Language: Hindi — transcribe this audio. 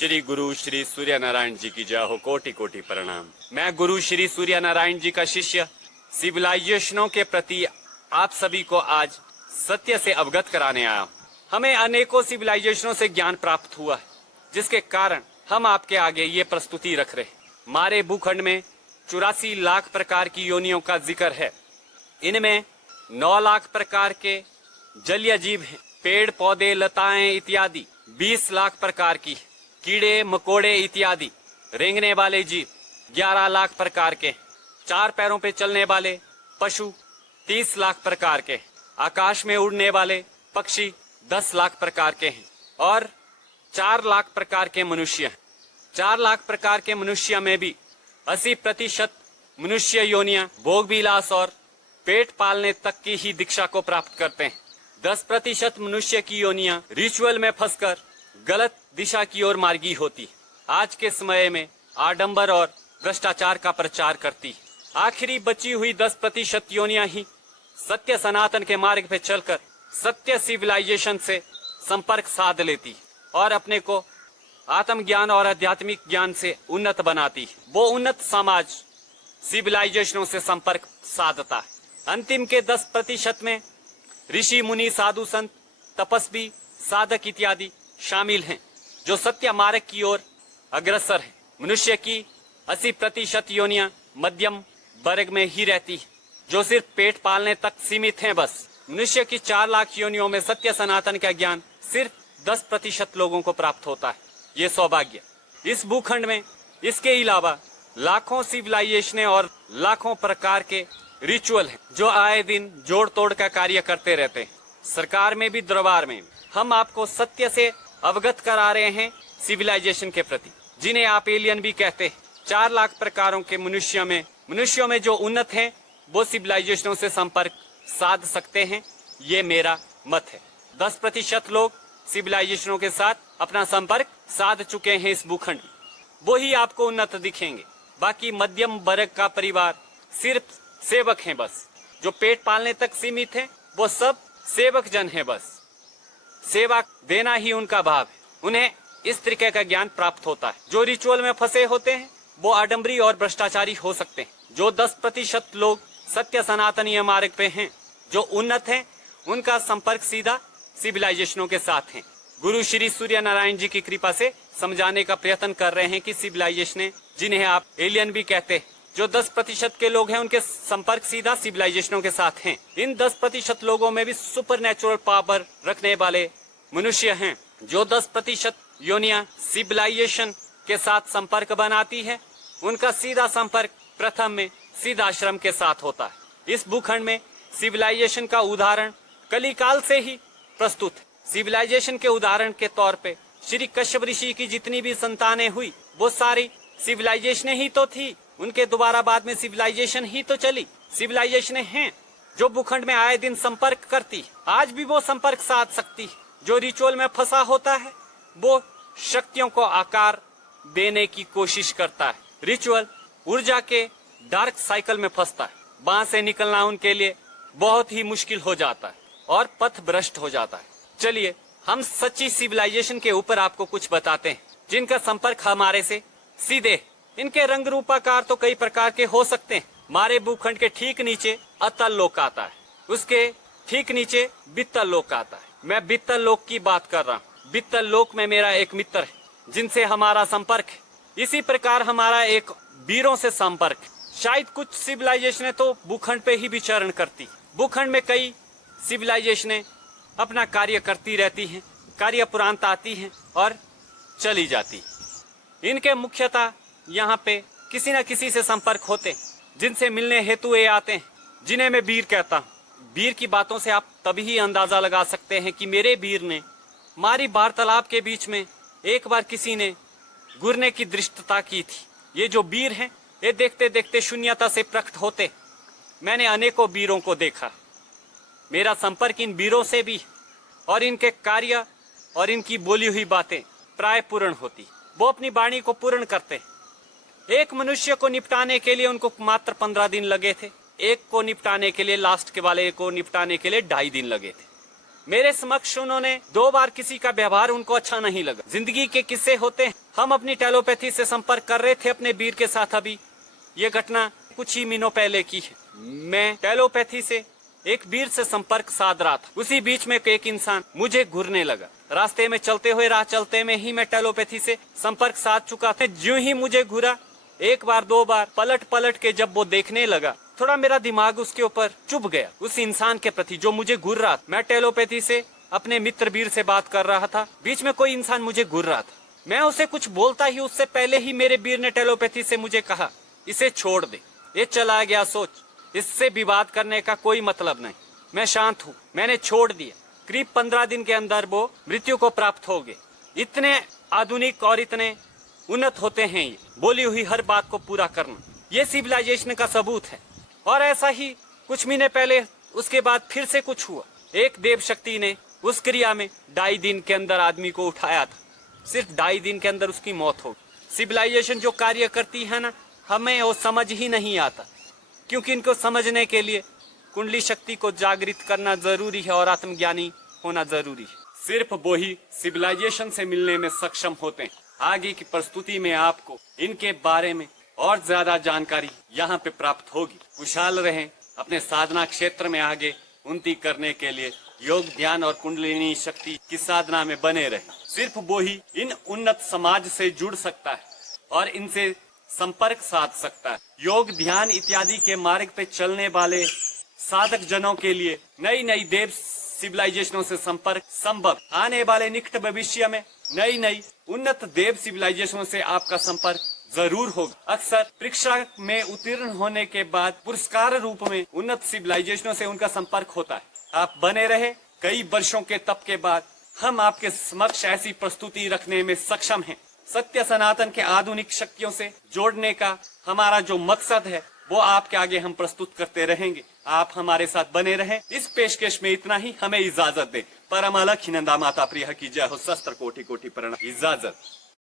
श्री गुरु श्री सूर्य नारायण जी की जय हो। कोटि कोटि प्रणाम। मैं गुरु श्री सूर्य नारायण जी का शिष्य सिविलाइजेशनों के प्रति आप सभी को आज सत्य से अवगत कराने आया हूँ। हमें अनेकों सिविलाइजेशनों से ज्ञान प्राप्त हुआ है, जिसके कारण हम आपके आगे ये प्रस्तुति रख रहे हैं। हमारे भूखंड में 84 लाख प्रकार की योनियों का जिक्र है। इनमें 9 लाख प्रकार के जलीय जीव हैं, पेड़ पौधे लताएं इत्यादि 20 लाख प्रकार की, कीड़े मकोड़े इत्यादि रेंगने वाले जीव 11 लाख प्रकार के, 4 पैरों पे चलने वाले पशु 30 लाख प्रकार के, आकाश में उड़ने वाले पक्षी 10 लाख प्रकार के हैं और 4 लाख प्रकार के मनुष्य हैं। 4 लाख प्रकार के मनुष्य में भी 80% मनुष्य योनियां भोग विलास और पेट पालने तक की ही दीक्षा को प्राप्त करते हैं। 10% मनुष्य की योनियां रिचुअल में फंसकर गलत दिशा की ओर मार्गी होती, आज के समय में आडंबर और भ्रष्टाचार का प्रचार करती। आखिरी बची हुई 10% योनियां ही सत्य सनातन के मार्ग पे चलकर सत्य सिविलाइजेशन से संपर्क साध लेती और अपने को आत्मज्ञान और आध्यात्मिक ज्ञान से उन्नत बनाती। वो उन्नत समाज सिविलाइजेशनों से संपर्क साधता है। अंतिम के 10% में ऋषि मुनि साधु संत तपस्वी साधक इत्यादि शामिल हैं, जो सत्य मार्ग की ओर अग्रसर हैं। मनुष्य की 80% योनियां मध्यम वर्ग में ही रहती है, जो सिर्फ पेट पालने तक सीमित हैं। बस मनुष्य की 4 लाख योनियों में सत्य सनातन का ज्ञान सिर्फ 10% लोगों को प्राप्त होता है। ये सौभाग्य इस भूखंड में। इसके अलावा लाखों सिविलाइजेशनें और लाखों प्रकार के रिचुअल हैं, जो आए दिन जोड़ तोड़ का कार्य करते रहते हैं। सरकार में भी दरबार में भी हम आपको सत्य से अवगत करा रहे हैं सिविलाइजेशन के प्रति, जिन्हें आप एलियन भी कहते हैं। 4 लाख प्रकारों के मनुष्यों में जो उन्नत हैं वो सिविलाइजेशनों से संपर्क साध सकते हैं, ये मेरा मत है। 10% लोग सिविलाइजेशनों के साथ अपना संपर्क साध चुके हैं इस भूखंड में, वो ही आपको उन्नत दिखेंगे। बाकी मध्यम वर्ग का परिवार सिर्फ सेवक हैं, बस जो पेट पालने तक सीमित हैं, वो सब सेवक जन हैं। बस सेवा देना ही उनका भाव है। उन्हें इस तरीके का ज्ञान प्राप्त होता है। जो रिचुअल में फंसे होते हैं वो आडंबरी और भ्रष्टाचारी हो सकते हैं। जो 10% लोग सत्य सनातनीय मार्ग पे हैं, जो उन्नत हैं, उनका संपर्क सीधा सिविलाइजेशनों के साथ है। गुरु श्री सूर्य नारायण जी की कृपा से समझाने का प्रयत्न कर रहे हैं कि सिविलाइजेशन, जिन्हें आप एलियन भी कहते हैं, जो 10% के लोग हैं, उनके संपर्क सीधा सिविलाइजेशनों के साथ हैं। इन 10% लोगों में भी सुपर नेचुरल पावर रखने वाले मनुष्य हैं। जो 10% योनियां सिविलाइजेशन के साथ संपर्क बनाती है, उनका सीधा संपर्क प्रथम में सिद्धाश्रम के साथ होता है। इस भूखंड में सिविलाइजेशन का उदाहरण कलिकाल से ही प्रस्तुत है। सिविलाइजेशन के उदाहरण के तौर पे श्री कश्यप ऋषि की जितनी भी संतानें हुई, वो सारी सिविलाइजेशन ही तो थी। उनके दोबारा बाद में सिविलाइजेशन ही तो चली। सिविलाइजेशन हैं जो भूखंड में आए दिन संपर्क करती, आज भी वो संपर्क साध सकती। जो रिचुअल में फंसा होता है वो शक्तियों को आकार देने की कोशिश करता है। रिचुअल ऊर्जा के डार्क साइकिल में फंसता है। वहां से निकलना उनके लिए बहुत ही मुश्किल हो जाता है और पथ भ्रष्ट हो जाता है। चलिए हम सच्ची सिविलाइजेशन के ऊपर आपको कुछ बताते हैं, जिनका संपर्क हमारे से सीधे। इनके रंग रूपाकार तो कई प्रकार के हो सकते हैं। हमारे भूखंड के ठीक नीचे अतल लोक आता है, उसके ठीक नीचे बित्तल लोक आता है। मैं बित्तल लोक की बात कर रहा हूँ। बित्तल लोक में मेरा एक मित्र है, जिनसे हमारा संपर्क है। इसी प्रकार हमारा एक वीरों से संपर्क है। शायद कुछ सिविलाइजेशनें तो भूखंड पे ही विचरण करती। भूखंड में कई सिविलाइजेशनें अपना कार्य करती रहती हैं, कार्य पुराणता आती हैं और चली जाती। इनके मुख्यतः यहाँ पे किसी न किसी से संपर्क होते, जिनसे मिलने हेतु ये आते हैं, जिन्हें मैं वीर कहता हूँ। वीर की बातों से आप तभी ही अंदाजा लगा सकते हैं कि मेरे वीर ने हमारी वार्तालाप के बीच में एक बार किसी ने गुरने की दृष्टता की थी। ये जो वीर हैं, ये देखते देखते शून्यता से प्रकट होते। मैंने अनेकों वीरों को देखा। मेरा संपर्क इन वीरों से भी, और इनके कार्य और इनकी बोली हुई बातें प्राय पूर्ण होती। वो अपनी वाणी को पूर्ण करते। एक मनुष्य को निपटाने के लिए उनको मात्र 15 दिन लगे थे। एक को निपटाने के लिए, लास्ट के वाले को निपटाने के लिए 2.5 दिन लगे थे। मेरे समक्ष उन्होंने 2 बार किसी का व्यवहार उनको अच्छा नहीं लगा। जिंदगी के किस्से होते हैं। हम अपनी टेलोपैथी से संपर्क कर रहे थे अपने वीर के साथ। अभी ये घटना कुछ ही महीनों पहले की है। मैं टेलोपैथी से एक वीर से संपर्क साध रहा था। उसी बीच में एक इंसान मुझे घूरने लगा। रास्ते में चलते हुए राह चलते में ही मैं टेलोपैथी से संपर्क साध चुका था। ज्यों ही मुझे घूरा, 1 बार 2 बार पलट पलट के जब वो देखने लगा, थोड़ा मेरा दिमाग उसके ऊपर चुभ गया, उस इंसान के प्रति जो मुझे घूर रहा था। मैं टेलोपैथी से अपने मित्र वीर से बात कर रहा था, बीच में कोई इंसान मुझे घूर रहा था। मैं उसे कुछ बोलता ही उससे पहले ही मेरे वीर ने टेलोपैथी से मुझे कहा, इसे छोड़ दे, ये चला गया सोच, इससे विवाद करने का कोई मतलब नहीं। मैं शांत हूँ, मैंने छोड़ दिया। करीब 15 दिन के अंदर वो मृत्यु को प्राप्त हो गए। इतने आधुनिक और इतने उन्नत होते हैं ये, बोली हुई हर बात को पूरा करना, ये सिविलाइजेशन का सबूत है। और ऐसा ही कुछ महीने पहले उसके बाद फिर से कुछ हुआ। एक देव शक्ति ने उस क्रिया में 2.5 दिन के अंदर आदमी को उठाया था। सिर्फ 2.5 दिन के अंदर उसकी मौत हो गई। सिविलाइजेशन जो कार्य करती है ना, हमें वो समझ ही नहीं आता, क्योंकि इनको समझने के लिए कुंडली शक्ति को जागृत करना जरूरी है और आत्मज्ञानी होना जरूरी है। सिर्फ वो ही सिविलाइजेशन से मिलने में सक्षम होते हैं। आगे की प्रस्तुति में आपको इनके बारे में और ज्यादा जानकारी यहाँ पे प्राप्त होगी। खुशहाल रहें, अपने साधना क्षेत्र में आगे उन्नति करने के लिए योग, ध्यान और कुंडलिनी शक्ति की साधना में बने रहें। सिर्फ वो ही इन उन्नत समाज से जुड़ सकता है और इनसे संपर्क साध सकता है। योग, ध्यान इत्यादि के मार्ग पे चलने वाले साधक जनों के लिए नई नई देव सिविलाइजेशनों से संपर्क संभव। आने वाले निकट भविष्य में नई नई उन्नत देव सिविलाइजेशनों से आपका संपर्क जरूर होगा। अक्सर परीक्षा में उत्तीर्ण होने के बाद पुरस्कार रूप में उन्नत सिविलाइजेशनों से उनका संपर्क होता है। आप बने रहे। कई वर्षों के तप के बाद हम आपके समक्ष ऐसी प्रस्तुति रखने में सक्षम हैं। सत्य सनातन के आधुनिक शक्तियों से जोड़ने का हमारा जो मकसद है वो आपके आगे हम प्रस्तुत करते रहेंगे। आप हमारे साथ बने रहें। इस पेशकश में इतना ही, हमें इजाजत दें। परम अलख हिनंदा माता प्रिय की जय हो। शस्त्र कोटि कोटि प्रणाम। इजाजत।